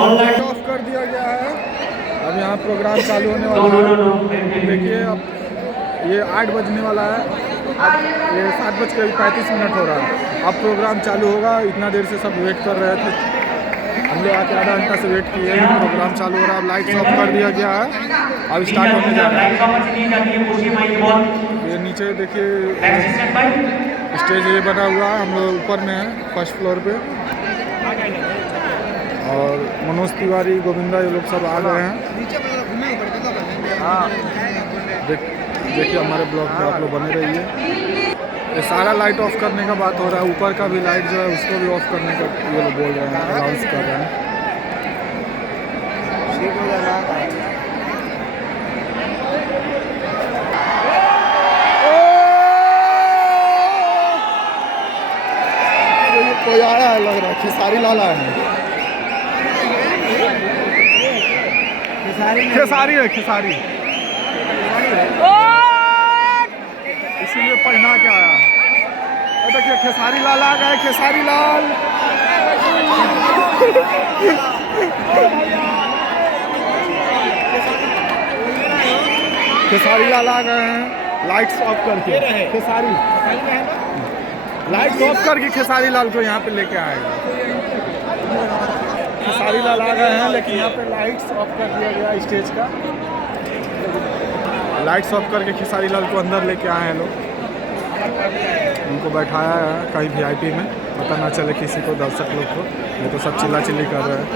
Of कर दिया गया है। अब यहाँ प्रोग्राम चालू होने वाला है। देखिए अब ये 8 बजने वाला है, ये 7:35 हो रहा है। अब प्रोग्राम चालू होगा। इतना देर से सब वेट कर रहे थे, हम लोग आके आधा घंटा से वेट किए हैं। प्रोग्राम चालू हो रहा है। अब लाइट्स ऑफ कर दिया गया है, अब स्टार्ट होने जा रहा है। ये नीचे देखिए स्टेज ये बना हुआ है, हम लोग ऊपर में हैं, फर्स्ट फ्लोर पे। और मनोज तिवारी, गोविंदा, ये लोग सब आ गए हैं। देखिए हमारे ब्लॉग पे आप लोग बने रहिए। ये सारा लाइट ऑफ करने का बात हो रहा है। ऊपर का भी लाइट जो है उसको भी ऑफ करने का ये लोग बोल रहे हैं, अनाउंस कर रहे हैं। कोई आया है, लग रहा है खेसारी लाल आया है। खेसारी है, खेसारी इसीलिए पहना के आया। देखिए खेसारी लाल आ गए, खेसारी लाल। खेसारी लाल आ गए हैं लाइट्स ऑफ करके। खेसारी लाइट्स ऑफ करके खेसारी लाल को यहाँ पे लेके आएगा। खेसारी लाल आ गए हैं, लेकिन यहाँ पे लाइट्स ऑफ कर दिया गया स्टेज का। लाइट्स ऑफ करके खेसारी लाल को अंदर लेके आए हैं लोग। उनको बैठाया है कहीं VIP में, पता ना चले किसी को, दर्शक लोग को। ये तो सब चिल्ला चिल्ली कर रहे हैं।